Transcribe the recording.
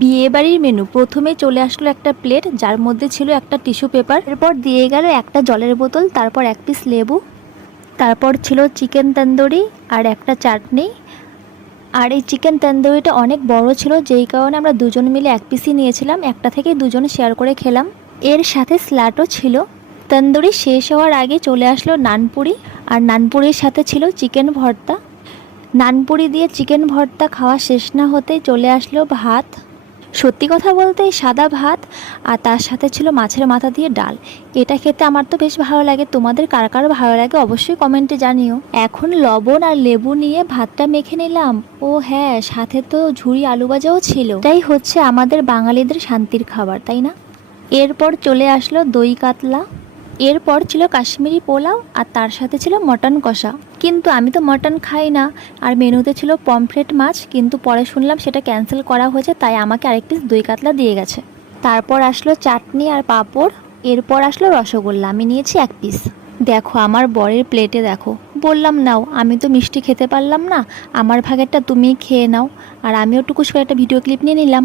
বিয়েবাড়ির মেনু প্রথমে চলে আসলো একটা প্লেট, যার মধ্যে ছিল একটা টিস্যু পেপার, এরপর দিয়ে গেল একটা জলের বোতল, তারপর এক পিস লেবু, তারপর ছিল চিকেন তন্দুরি আর একটা চাটনি। আর এই চিকেন তন্দুরিটা অনেক বড় ছিল, যেই কারণে আমরা দুজন মিলে এক পিসই নিয়েছিলাম, একটা থেকে দুজন শেয়ার করে খেলাম। এর সাথে স্যালাডও ছিল। তন্দুরি শেষ হওয়ার আগে চলে আসলো নানপুরি, আর নানপুরির সাথে ছিল চিকেন ভর্তা। নানপুরি দিয়ে চিকেন ভর্তা খাওয়া শেষ না হতেই চলে আসলো ভাত। সত্যি কথা বলতে এই সাদা ভাত আর তার সাথে ছিল মাছের মাথা দিয়ে ডাল। এটা খেতে আমার তো বেশ ভালো লাগে, তোমাদের কার কার ভালো লাগে অবশ্যই কমেন্টে জানিও। এখন লবণ আর লেবু নিয়ে ভাতটা মেখে নিলাম। ও হ্যাঁ, সাথে তো ঝুরি আলু ভাজাও ছিল। এটাই হচ্ছে আমাদের বাঙালিদের শান্তির খাবার, তাই না? এরপর চলে আসলো দই কাতলা, এরপর ছিল কাশ্মীরি পোলাও, আর তার সাথে ছিল মটন কষা। কিন্তু আমি তো মটন খাই না। আর মেনুতে ছিল পমফ্রেট মাছ, কিন্তু পরে শুনলাম সেটা ক্যান্সেল করা হয়েছে, তাই আমাকে আরেক পিস দই কাতলা দিয়ে গেছে। তারপর আসলো চাটনি আর পাঁপড়, এরপর আসলো রসগোল্লা, আমি নিয়েছি এক পিস। দেখো আমার বরের প্লেটে দেখো, বললাম নাও, আমি তো মিষ্টি খেতে পারলাম না, আমার ভাগেরটা তুমি খেয়ে নাও। আর আমিও টুকুস করে একটা ভিডিও ক্লিপ নিয়ে নিলাম।